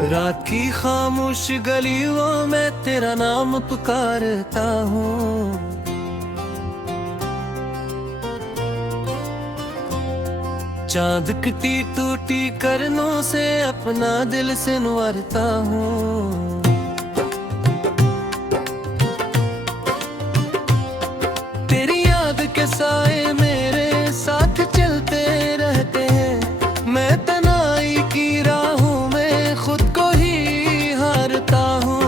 रात की खामोश गलियों में तेरा नाम पुकारता हूँ। चांद की टूटी करनों से अपना दिल से नुवारता हूँ। तेरी याद के साए मेरे साथ चलते रहते हैं। मैं तन्हाई की राहों में खुद को ही हारता हूँ।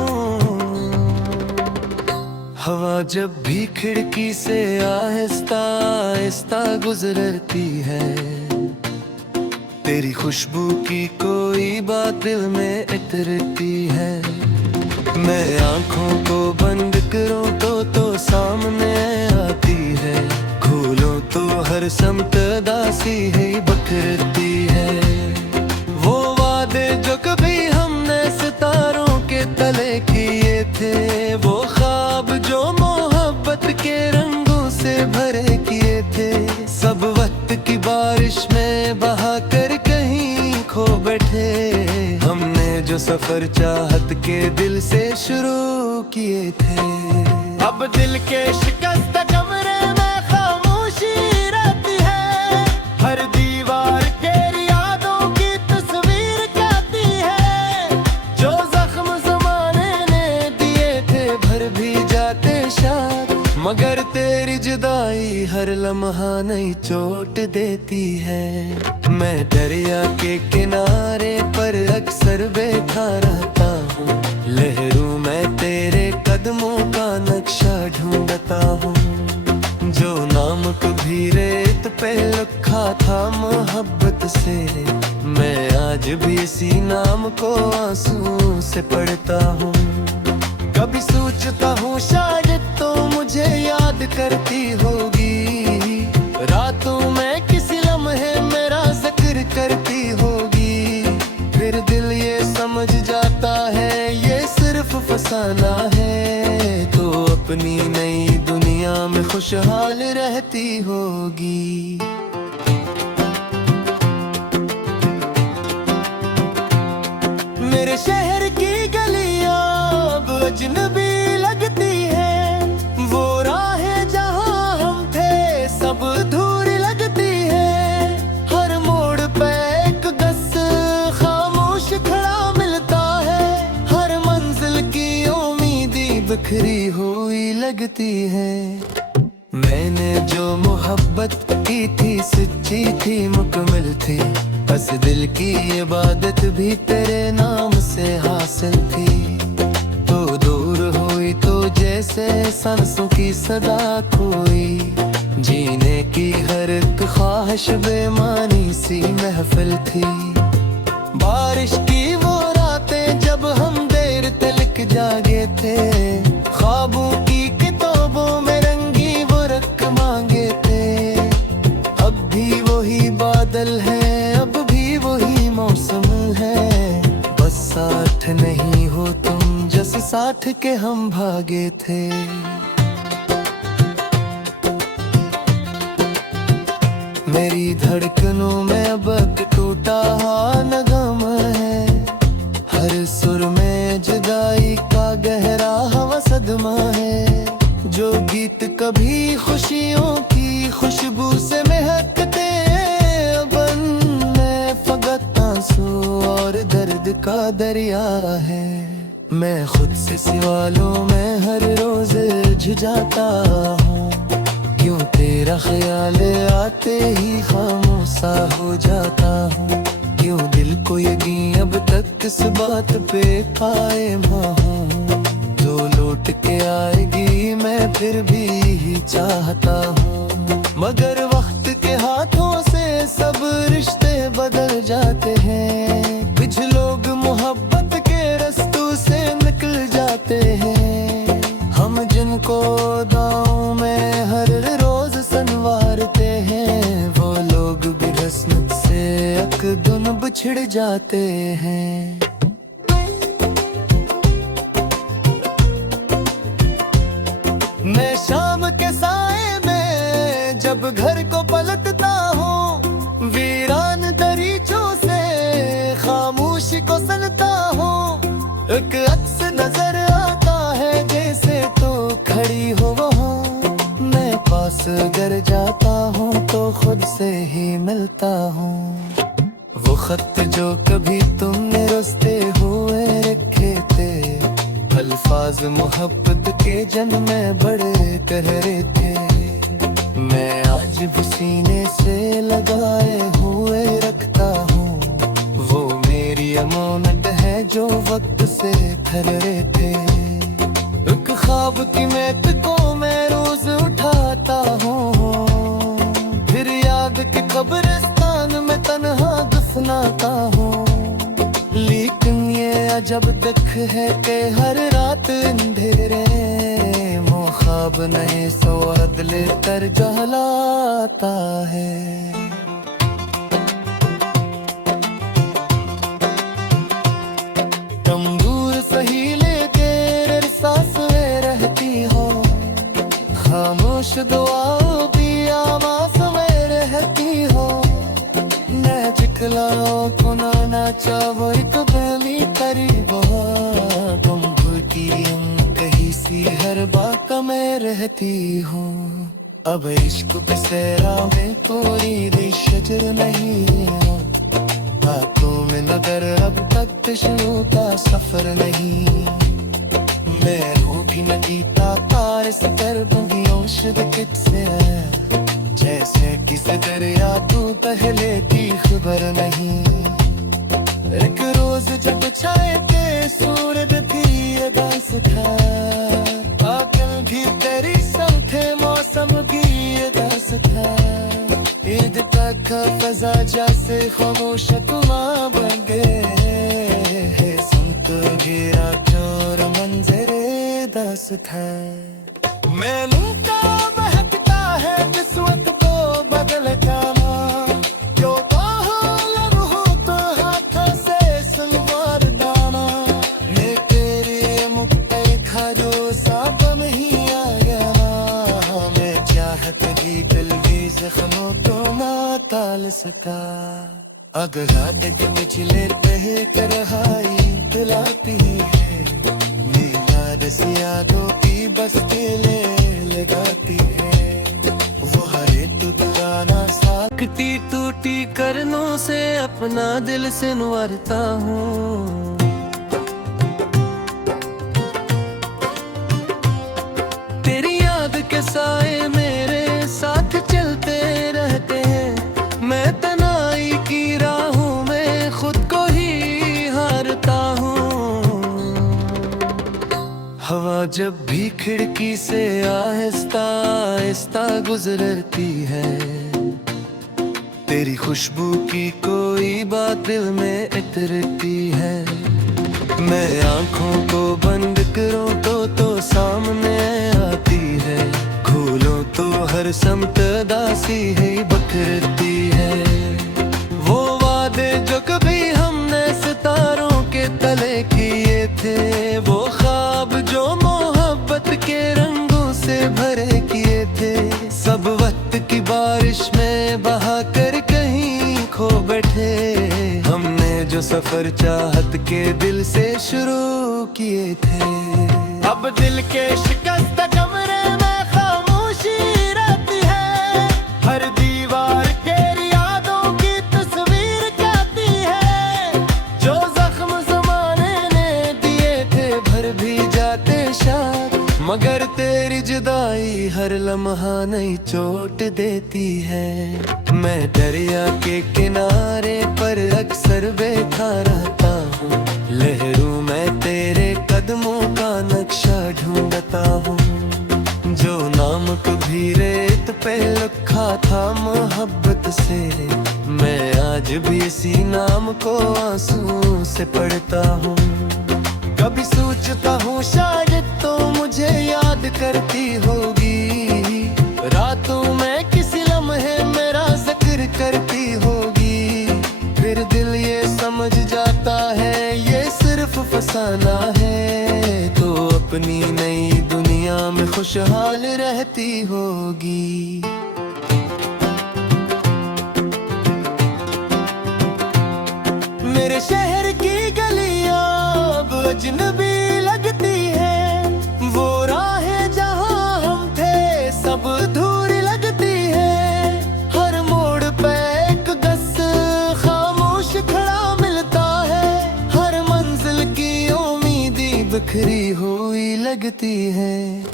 हवा जब भी खिड़की से आहिस्ता आहिस्ता गुजरती है, तेरी खुशबू की कोई बात दिल में इतरती है। मैं आंखों को बंद करूं तो सामने आती है। खोलो तो हर समत दासी है बखरती है। वो वादे जो कभी हमने सितारों के तले किए थे, वो ख्वाब जो मोहब्बत के रंगों से भरे किए थे, सब वक्त की बारिश में बहा कर कहीं खो बैठे। हमने जो सफर चाहत के दिल से शुरू किए थे, अब दिल के शिकस्त कमरे में खामोशी रहती है। हर दीवार तेरी यादों की तस्वीर कहती है। जो जख्म ज़माने ने दिए थे भर भी जाते शायद, मगर तेरी जुदाई हर लम्हा नई चोट देती है। मैं दरिया के किनारे पर अक्सर बैठा रहता हूँ। लहरों में तेरे कदमों का नक्शा ढूंढता हूँ। जो नाम कभी रेत पे लिखा था मोहब्बत से, मैं आज भी इसी नाम को आंसू से पढ़ता हूँ। कभी सोचता हूँ शायद तो मुझे याद करती होगी। रातों में किसी लम्हे मेरा जिक्र करती होगी। फिर दिल ये समझ जाता है ये सिर्फ फसाना है, तो अपनी नई दुनिया में खुशहाल रहती होगी। मेरे शहर की गलियां अब अजनबी लगती है। वो राहें जहां हम थे सब अधूरी लगती है। हर मोड़ पे एक गस खामोश खड़ा मिलता है। हर मंजिल की उम्मीदी बिखरी हुई लगती है। मैंने जो मोहब्बत की थी सच्ची थी मुकम्मल थी। बस दिल की इबादत भी तेरे नाम से हासिल थी। तो दूर हुई तो जैसे सांसों की सदा खोई। जीने की हर एक ख्वाहिश बेमानी सी महफिल थी। बारिश की वो रातें जब हम देर तलक जागे थे, ख्वाबों की किताबों में रंगी वो रख मांगे थे। अब भी वही बादल है, अब भी वही मौसम है। बस साथ नहीं हो तुम जस साथ के हम भागे थे। मेरी धड़कनों में अब टूटा नगम है। हर सुर में जुदाई का गहरा हवा सदमा है। जो गीत कभी खुशियों की खुशबू से महकते, अब में फकत आंसू और दर्द का दरिया है। मैं खुद से सवालों में हर रोज झुंझाता हूँ। क्यों तेरा ख्याल आते ही खामोशा हो जाता हूँ। क्यों दिल को यकीन अब तक किस बात पे कायम हूँ। जो लौट के आएगी मैं फिर भी चाहता हूँ, मगर वक्त के हाथों से सब रिश्ते बदल जाते हैं। कुछ लोग मोहब्बत के रास्तों से निकल जाते हैं। हम जिनको दांव में हर रोज संवारते हैं, वो लोग भी किस्मत से अकदम बिछड़ जाते हैं। मैं शाम के साए में जब घर को पलटता हूँ, वीरान दरीचों से खामोशी को सुनता हूँ। अगर जाता हूँ तो खुद से ही मिलता हूँ। वो खत जो कभी तुमने रस्ते हुए रखे थे, अल्फाज मोहब्बत के जन्मे बड़े गहरे थे। मैं आज भी सीने से लगाए हुए रखता हूँ, वो मेरी अमानत है जो वक्त से ठहरे थे। एक ख्वाब की महक को मैं रोज उठाता हूँ, फिर याद के कब्रिस्तान में तन्हा दफनाता हूँ। लेकिन ये अजब तक है कि हर रात अंधेरे वो ख्वाब नए सो अदले कर जहलाता है। तुम दूर सही लेके सांस में रहती हो, खामोश दुआओं भी आवाज में रहती हो। मैं चिखलाओं को ना चाहो एक बेली करीब हो, तुम की कहीं सी हर बात में रहती हूँ। अब इश्क के सहरा में कोई शजर नहीं हो, बातों में नगर अब तक तशनु का सफर नहीं। मैं हूँ भी न जीता तार से कर बंगियों शिदकत से, जैसे किसी दरिया तू पहले की खबर नहीं। एक रोज जब छाए के सूरज भी ये दास था, आकल भी तेरी समझे मौसम भी ये दास था। ईद तक फजा जैसे खामोश तुमा बन गए, संत गिरा चोर मंजरे दास था। मैनू का महकता है किस्मत को बदल जाना, जो तो हाथों से सलवार दाना। मैं तेरे मुख पे खाजो साब में ही आया ना, मैं चाहत भी दिल भी जख्मों को ना टाल सका। अगर रात के पिछले पे कर हाई दिलाती है, मेरा रस यादों की बस के ले लगाती है। वो हरे तो दुराना साकती टूटी करनों से अपना दिल से नुवारता हूँ। तेरी याद के साए मेरे साथ चलते रहते हैं, मैं तन्हाई की राहों में खुद को ही हारता हूँ। हवा जब भी खिड़की से आहिस्ता आहिस्ता गुजरती है, तेरी खुशबू की कोई बात दिल में इतरती है। मैं आंखों को बंद करूं तो सामने आती है, खोलो तो हर समत दासी है बखरती है। वो वादे जो कभी हमने सितारों के तले किए थे, वो ख्वाब जो मोहब्बत के रंगों से भरे किए थे, सब वक्त की बारिश में बहा कर कहीं खो बैठे। हमने जो सफर चाहत के दिल से शुरू किए थे, अब दिल के शिकस्त कमरे में खामोशी रहती है। हर दीवार के यादों की तस्वीर कहती है, जो जख्म जमाने ने दिए थे भर भी जाते शायद, मगर तेरी जुदाई हर लम्हा नई चोट देती है। मैं दरिया के किनारे पर अक्सर बैठा रहता हूँ, लहरों में तेरे कदमों का नक्शा ढूंढता हूँ। जो नाम कभी रेत पे लिखा था मोहब्बत से, मैं आज भी इसी नाम को आंसू से पढ़ता हूँ। कभी सोचता हूँ शायद तो मुझे याद करती होगी, रातों में किसी लम्हे मेरा जिक्र करती होगी। फिर दिल ये समझ जाता है ये सिर्फ फसाना है, तो अपनी नई दुनिया में खुशहाल रहती होगी। मेरे शहर की गलियां अब अजनबी लगती है, वो राहें जहां हम थे सब अधूरी लगती करती है।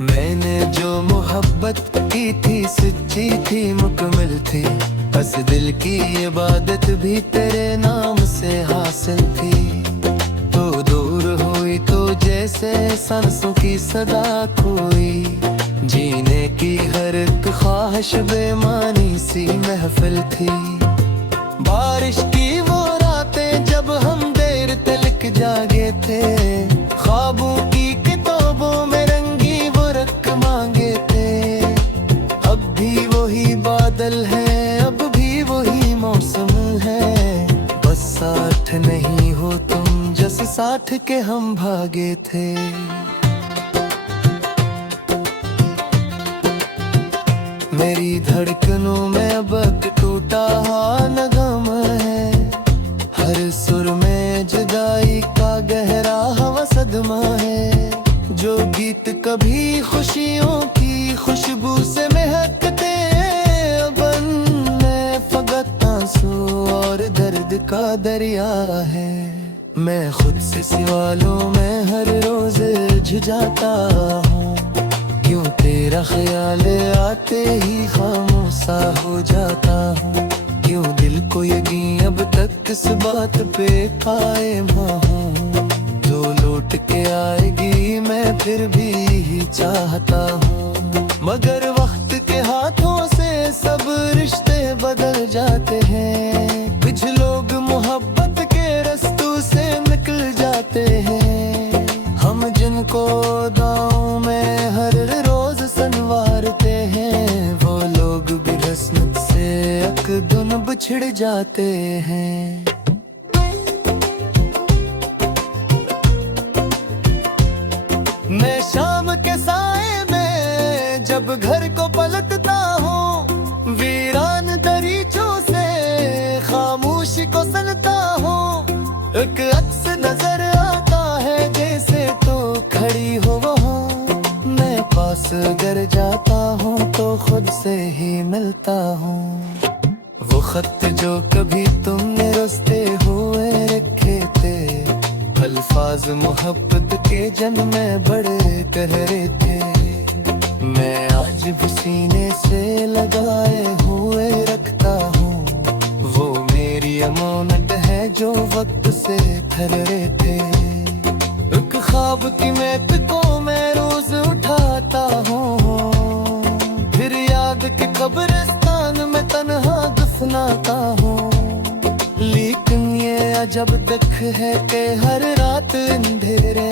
मैंने जो मोहब्बत की थी सच्ची थी, मुकम्मल थी, बस दिल की इबादत भी तेरे नाम से हासिल थी। तो दूर हुई तो जैसे सांसों की सदा खोई, जीने की हर एक ख्वाहिश बेमानी सी महफिल थी। बारिश की वो रातें जब हम देर तलक जागे थे, ख्वाबों की किताबों में रंगी वो रख मांगे थे। अब भी वही बादल है, अब भी वही मौसम है, बस साथ नहीं हो तुम जस साथ के हम भागे थे। मेरी धड़कनों में अब टूटा नगम है, हर सुर में जुदाई का गहरा हवा सदमा है। जो गीत कभी खुशियों की खुशबू से महकते, बन में फकत आंसू और दर्द का दरिया है। मैं खुद से सवालों में हर रोज झुंझाता हूँ, क्यों तेरा ख्याल आते ही खामोशा हो जाता हूँ। क्यों दिल को यकीन अब तक इस बात पे कायम हूँ, जो लौट के आएगी मैं फिर भी चाहता हूँ। मगर वक्त के हाथों से सब रिश्ते बदल जाते हैं, कुछ लोग मोहब्बत के रास्तों से निकल जाते हैं। हम जिनको दांव में हर रोज संवारते हैं, वो लोग भी किस्मत से अकदुन बिछड़ जाते हैं। मैं शाम के साए में जब घर को पलटता हूँ, वीरान दरीचों से खामोशी को सुनता हूँ। एक अक्स नजर आता है जैसे तो खड़ी हो वहाँ, मैं पास गर जाता हूँ तो खुद से ही मिलता हूँ। वो खत जो कभी तुमने रुसते हुए रखे थे, अल्फाज मोहब्बत के जन्म में बड़े गहरे थे। मैं आज भी सीने से लगाए हुए रखता हूँ, वो मेरी अमानत है जो वक्त से ठहरे थे। एक ख्वाब की महक को मैं रोज उठाता हूँ, फिर याद के कब्रिस्तान में तन्हा दफनाता हूँ। लेकिन ये अजब तक है कि हर रात अंधेरे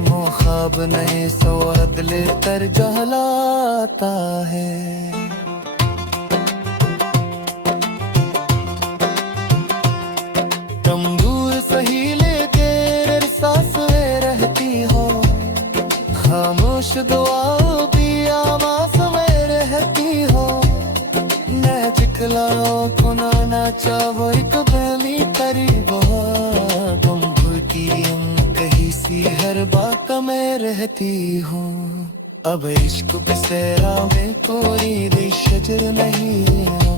वो ख्वाब नए सो अदले तर जहलाता है। तुम दूर सही लेके एहसास में रहती हो, खामोश दुआ भी आवाज में रहती हो। मैं जिकलाओ को ना चाहो एक बेली करीबो, तुम की कहीं सी हर बात में रहती हूँ। अब इश्क पे सेरा में कोई शजर नहीं हो,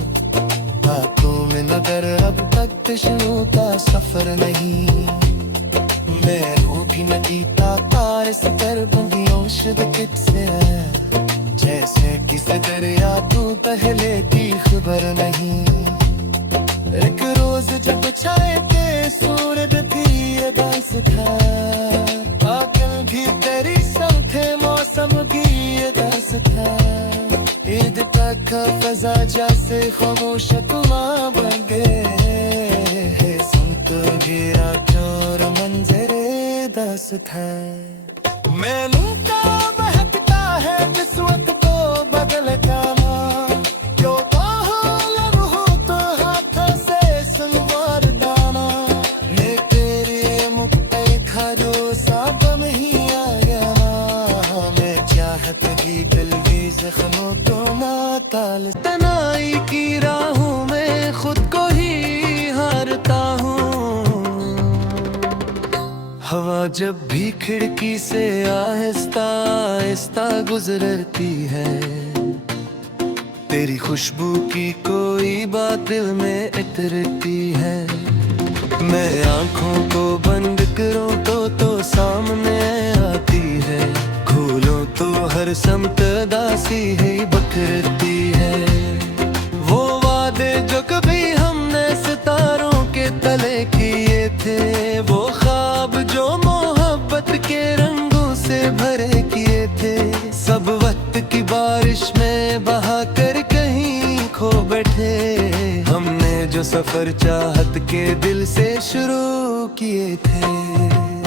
बातों में नगर अब तक शुरू का सफर नहीं। मैं भी न जीता तार से कर बंदियों शुद्ध किससे, जैसे किसी दरिया तू पहले की खबर नहीं। एक रोज जब छाए के सूरज भी अदास था, आकल भी तेरी संथे मौसम भी अदास था। ईद तक फजा जैसे खामोश तुम बन गए, सुन तो गिरा चोर मंजरे दस था। मैनू का महकता है किस्मत को बदल जाना, क्यों लम्हों तो हाथों से संवार दाना। मैं तेरे मुक्ते खाजो साबम ही आ गया ना, मैं चाहत भी दिल भी जख्मों तो नाताल। तनाई की राहों में खुद को ही हारता हूँ, हवा जब भी खिड़की से आहिस्ता आहिस्ता गुजरती है, तेरी खुशबू की कोई बात दिल में इतरती है। मैं आंखों को बंद करूं तो सामने आती है। खोलो तो हर समत दासी है बखरती है। वो वादे जो कभी हमने सितारों के तले किए थे, वो ख्वाब जो मोहब्बत के रंगों से भरे किए थे, सब वक्त की बारिश में बहा कर कहीं खो बैठे। हमने जो सफर चाहत के दिल से शुरू किए थे,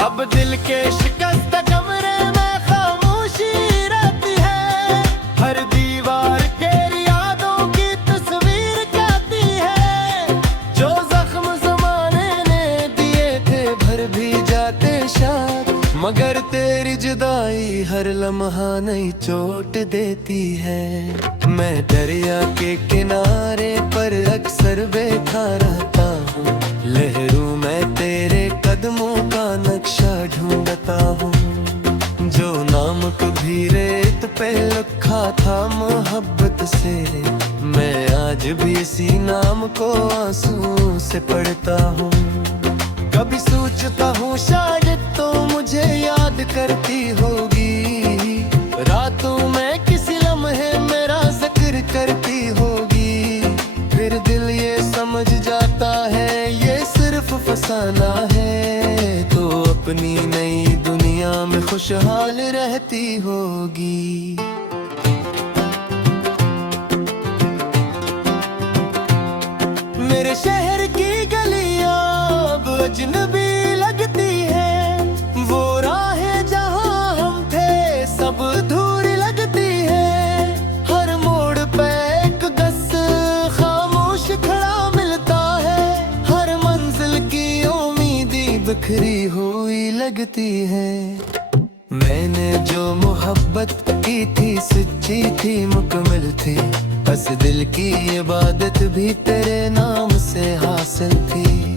अब दिल के शिकस्त कमरे में खामोशी रहती है। हर दीवार के यादों की तस्वीर कहती है, जो जख्म ज़माने ने दिए थे भर भी जाते शायद, मगर तेरी जुदाई हर लम्हा नई चोट देती है। मैं दरिया के किनारे पर अक्सर बैठा रहता हूँ, लहरों में तेरे कदमों का नक्शा ढूंढता हूँ। जो नाम कभी रेत पे लिखा था मोहब्बत से, मैं आज भी इसी नाम को आंसू से पढ़ता हूँ। कभी सोचता हूँ शायद तो मुझे याद करती होगी, रातों में किसी लम्हे मेरा जिक्र करती होगी। फिर दिल ये समझ जाता है ये सिर्फ फसाना है, तो अपनी नई दुनिया में खुशहाल रहती होगी। मेरे शहर की गलियां अब अजनबी लगती है, वो राहें जहां हम थे सब अधूरी लगती है। हर मोड़ पे एक दस खामोश खड़ा मिलता है, हर मंजिल की उम्मीदी बिखरी हुई लगती है। मैंने जो मोहब्बत की थी सच्ची थी मुकम्मल थी, बस दिल की इबादत भी तेरे नाम से हासिल थी।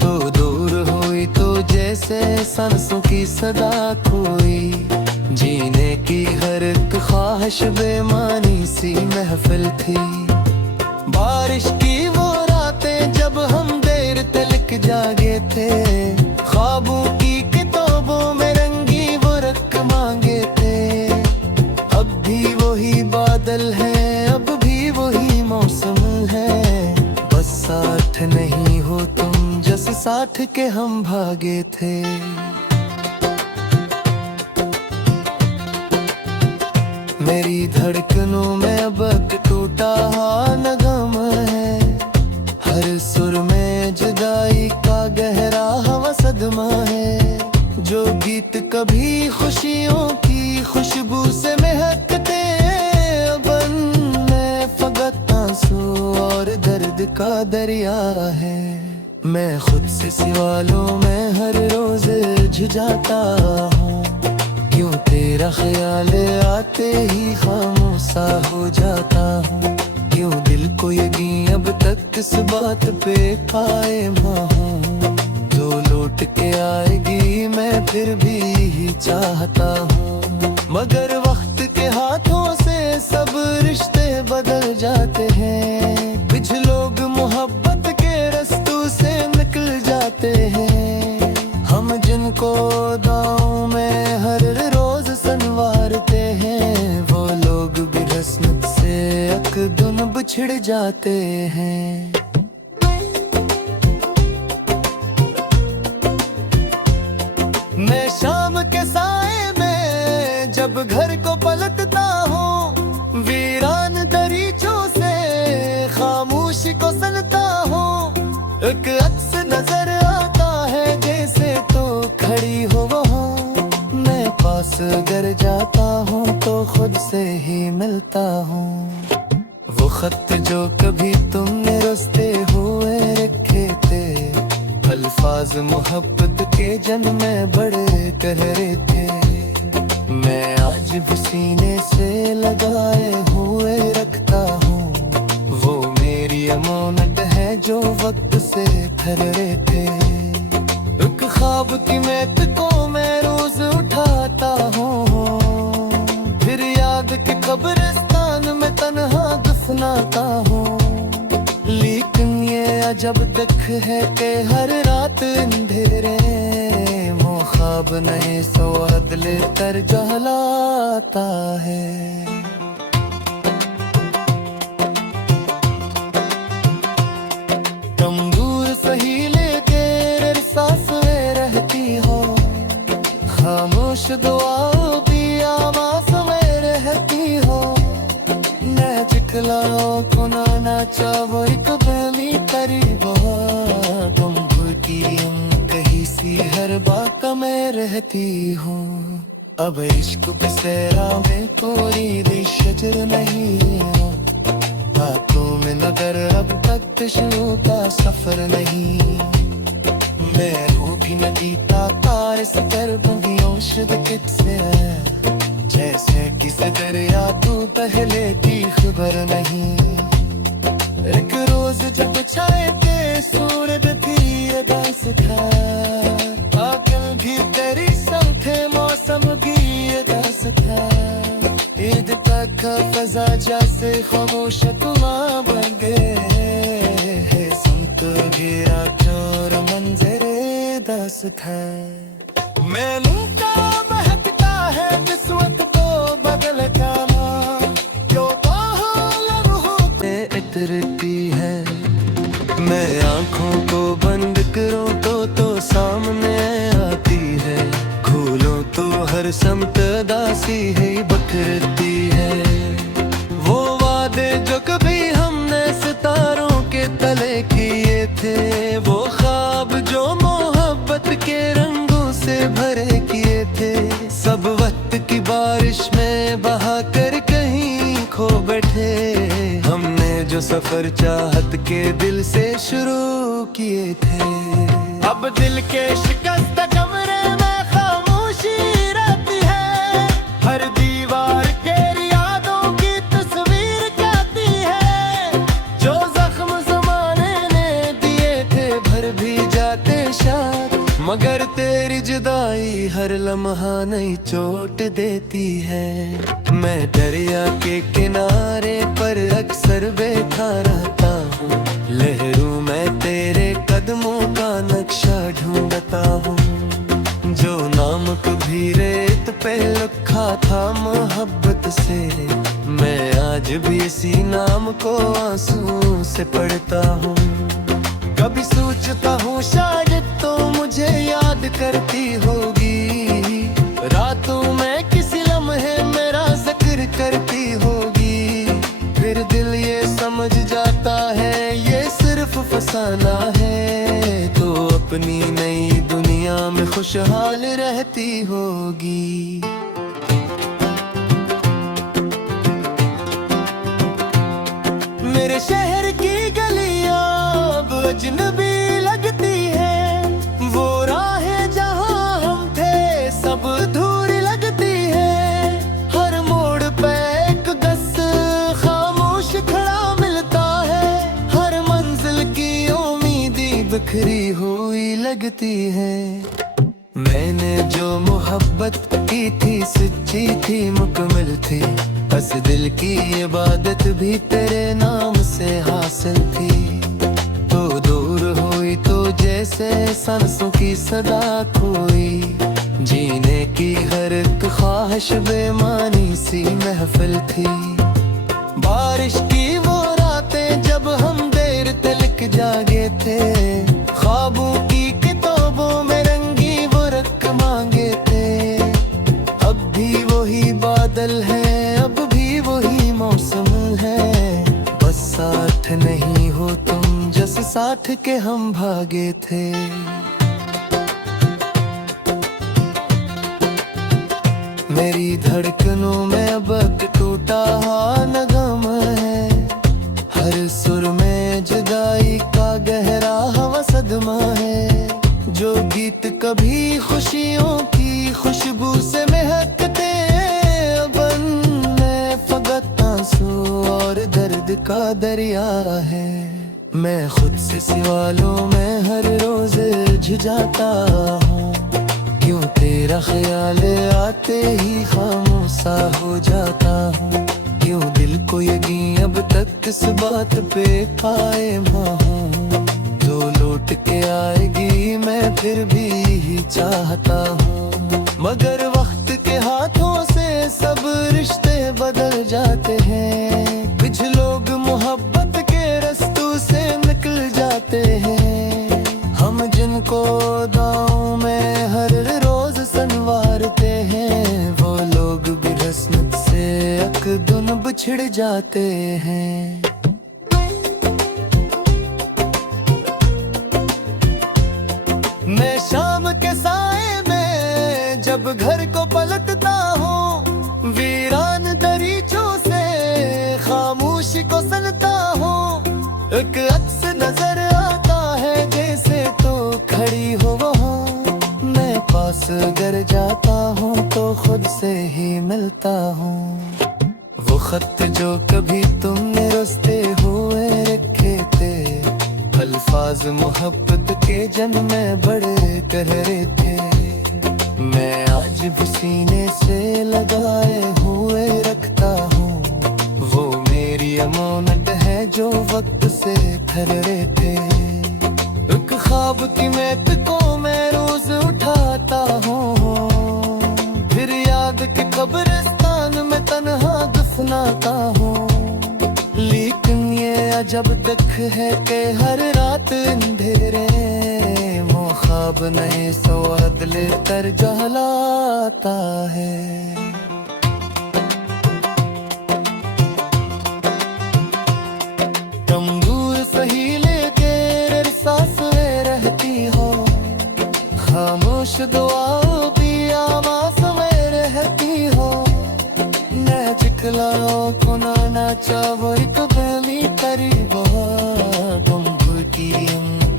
तो दूर हुई तो जैसे सांसों की सदा खोई, जीने की हर एक ख्वाहिश बेमानी सी महफिल थी। बारिश की वो रातें जब हम देर तलक जागे थे, ख्वाबों की किताबों में रंगी वो रख मांगे थे। अब भी वही बादल है, अब भी वही मौसम है, बस साथ नहीं हो तुम जैसे साथ के हम भागे थे। मेरी धड़कनों में अब टूटा नगम है, हर सुर में जुदाई का गहरा हवा सदमा है। जो गीत कभी खुशियों की खुशबू से महकते, अब उनमें फकत आंसू और दर्द का दरिया है। मैं खुद से सवालों में हर रोज झुंझाता हूँ, क्यों तेरा ख्याल आते ही खामोशा हो जाता हूँ। क्यों दिल को यकीन अब तक इस बात पे कायम हूँ, जो लौट के आएगी मैं फिर भी चाहता हूँ। मगर वक्त के हाथों से सब रिश्ते बदल जाते हैं, कुछ लोग मोहब्बत के रास्तों से निकल जाते हैं। हम जिनको दांव में हर रोज संवारते हैं, वो लोग भी किस्मत से अकदम बिछड़ जाते हैं। मैं शाम के साए में जब घर को पलटता हूँ, वीरान दरीचों से खामोशी को सुनता हूँ। एक अक्स नजर आता है जैसे तो खड़ी हो वो, मैं पास गर जाता हूँ तो खुद से ही मिलता हूँ। वो खत जो कभी तुमने रस्ते हुए रखे थे, अल्फाज मोहब्बत के जन्मे बड़े गहरे थे। मैं आज भी सीने से लगाए हुए रखता हूँ, वो मेरी अमानत है जो वक्त से ठहरे थे। एक ख्वाब की महक को मैं रोज उठाता हूँ, फिर याद के कब्रिस्तान में तन्हा दफनाता हूँ। लेकिन ये अजब दुख है कि हर रात अंधेरे वो ख्वाब नए सो अदले तर जहलाता है। तंबूर सही लेके सांस में रहती हो, खामोश दुआओं की आवाज़ में रहती हो। मैं जिखलाओ को ना चाहो एक बेली करीब हो, तुम की कहीं सी हर बात में रहती हूँ। अब इश्क के सहरा में कोई दिशजर नहीं हो, बातों में नगर अब तक तशनु का सफर नहीं। मैं भी न जीता तार से कर बंदियों शुद्ध किससे, जैसे किसी दरिया तू पहले की खबर नहीं। एक रोज जब छाए के सूरज थी अदास था, आकल भी तेरी संग थे मौसम की अदास था। ईद तक फजा जैसे खामोश तुम बन गए, संत गिरा चोर मंजरे दस था। मैनू का महकता है किस्मत को बदल का, क्यों इतरती है। मैं आँखों को बंद करूं तो सामने आती है, खोलूं तो हर समत दासी है बखरती है। वो वादे जो कभी हमने सितारों के तले किए थे, वो ख्वाब जो मोहब्बत के रंगों से भरे किए थे, सब वक्त की बारिश में बहा कर कहीं खो बैठे। हमने जो सफर चाहत के दिल से शुरू किए थे, अब दिल के शिकस्त कमरे में खामोशी रहती है। हर दीवार के यादों की तस्वीर कहती है, जो जख्म ज़माने ने दिए थे भर भी जाते शायद, मगर तेरी जुदाई हर लम्हा नई चोट देती है। मैं दरिया के किनारे पर अक्सर बैठा रहता हूँ, लहरों में तेरे कदमों का नक्शा ढूंढता हूँ। जो नाम कभी रेत पे लिखा था मोहब्बत से, मैं आज भी इसी नाम को आंसू से पढ़ता हूँ। कभी सोचता हूँ शायद तो मुझे याद करती होगी, रातों में किसी लम्हे मेरा जिक्र करती होगी। फिर दिल ये समझ जाता है ये सिर्फ फसाना है, तो अपनी नई दुनिया में खुशहाल रहती होगी। मेरे शहर की गलियां अब अजनबी लगती है, वो राहें जहां हम थे सब अधूरी लगती है। हर मोड़ पे एक गस खामोश खड़ा मिलता है, हर मंजिल की उम्मीदी बिखरी हुई लगती है। मैंने जो मोहब्बत की थी सच्ची थी मुकम्मल थी, बस दिल की इबादत भी तेरे नाम से हासिल थी। तो दूर हुई तो जैसे सांसों की सदा खोई, जीने की हर एक ख्वाहिश बेमानी सी महफिल थी। बारिश की वो रातें जब हम देर तलक जागे थे, ख्वाबों की किताबों में रंगी वो रक मांगे थे। अब भी वही बादल है, अब भी वही मौसम है, बस साथ नहीं हो तुम जैसे साथ के हम भागे थे। मेरी धड़कनों में अब टूटा नगम है, हर सुर में जुदाई का गहरा हवा सदमा है। जो गीत कभी खुशियों की खुशबू से महकते, अब मैं फकत आंसू और दर्द का दरिया है। मैं खुद से सवालों में हर रोज झुंझाता हूँ, क्यों तेरा ख्याल आते ही खामोशा हो जाता हूँ। क्यों दिल को यकीन अब तक इस बात पे कायम हूँ, तो लौट वक्त के आएगी मैं फिर भी ही चाहता हूँ, मगर वक्त के हाथों से सब रिश्ते बदल जाते हैं। कुछ लोग मोहब्बत के रास्तों से निकल जाते हैं, हम जिनको दांव में हर रोज संवारते हैं, वो लोग भी किस्मत से अकदुन बिछड़ जाते हैं। मैं शाम के साए में जब घर को पलटता हूँ, वीरान दरीचों से खामोशी को सुनता हूँ, एक अक्स नजर आता है जैसे तो खड़ी हो वहाँ। मैं पास गर जाता हूँ तो खुद से ही मिलता हूँ, वो खत जो कभी तुमने रुसते हुए रखे थे, अल्फाज मोहब्बत के जन्मे बड़े गहरे थे। मैं आज भी सीने से लगाए हुए रखता हूँ, वो मेरी अमानत है जो वक्त से ठहरे थे। एक ख्वाब की महक को मैं रोज उठाता हूँ, फिर याद के कब्रिस्तान में तन्हा दफनाता हूँ। लेकिन ये अजब दुख है कि हर रात अंधेरे वो ख्वाब नए सवाद लेकर जहलाता है। तुम दूर सही लेके सांस में रहती हो, खामोश दुआओं की आवाज़ में रहती हो। मैं जिखलाओ को ना चाहो एक बेली करीब हो, तुम भूखी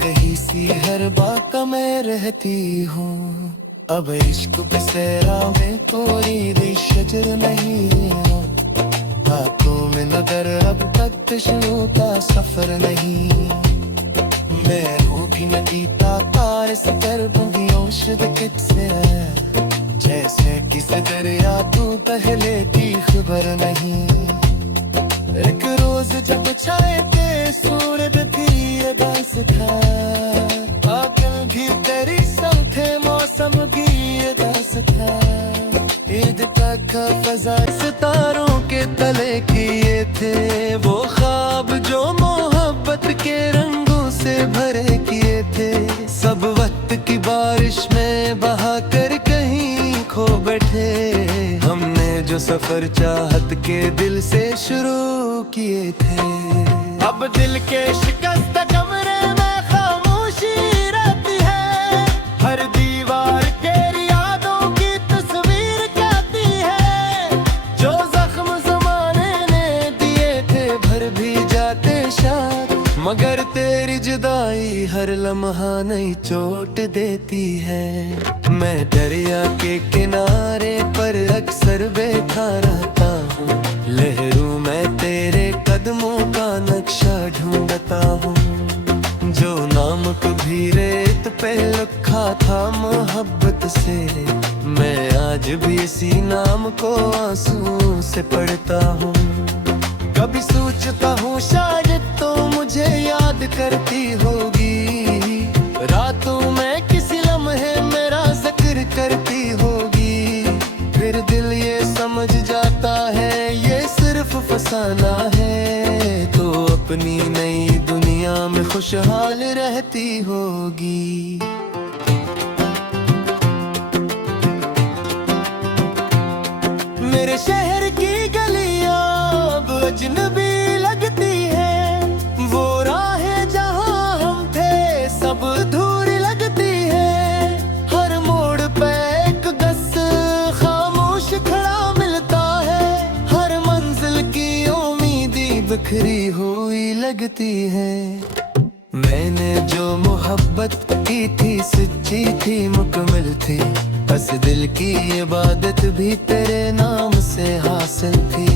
कहीं सी हर बात में रहती हूँ। अब इश्क बसेरा में कोई शजर नहीं हो, बातों में नगर अब तक तशनो का सफर नहीं। मैं रूठी नदीता तार सफर बंदियों शिदकत से, जैसे किसी दरिया तू पहले की खबर नहीं। एक रोज जब छाए के सूरज फिर बस था, बादल भी तेरी संग थे, मौसम भी दस था। ईद तक फजा सितारों के तले किए थे, वो ख्वाब जो मोहब्बत के रंगों से भरे किए थे। सब वक्त की बारिश में बहा कर कहीं खो बैठे, हमने जो सफर चाहत के दिल से शुरू किए थे। अब दिल के शिकस्त कमरे में खामोशी रहती है, हर दीवार के यादों की तस्वीर कहती है। जो जख्म जमाने ने दिए थे भर भी जाते शायद, मगर तेरी जुदाई हर लम्हा नई चोट देती है। मैं दरिया के किनारे पर अक्सर बैठा रहता हूँ, लहरों में तेरे कदमों का नक्शा ढूंढता हूँ। जो नाम कभी रेत पे लिखा था मोहब्बत से, मैं आज भी इसी नाम को आंसू से पढ़ता हूँ। कभी सोचता हूँ शायद तो मुझे याद करती होगी, रातों में किसी लम्हे मेरा जिक्र करती होगी। फिर दिल ये समझ जाता है ये सिर्फ फसाना है, तो अपनी नई दुनिया में खुशहाल रहती होगी। मेरे शहर की गलियां अब अजनबी लगती है, वो राहें जहां हम थे सब अधूरी लगती है। हर मोड़ पे एक गस खामोश खड़ा मिलता है, हर मंजिल की उम्मीदी बिखरी हुई लगती है। मैंने जो मोहब्बत की थी सच्ची थी मुकम्मल थी, बस दिल की इबादत भी तेरे नाम से हासिल थी।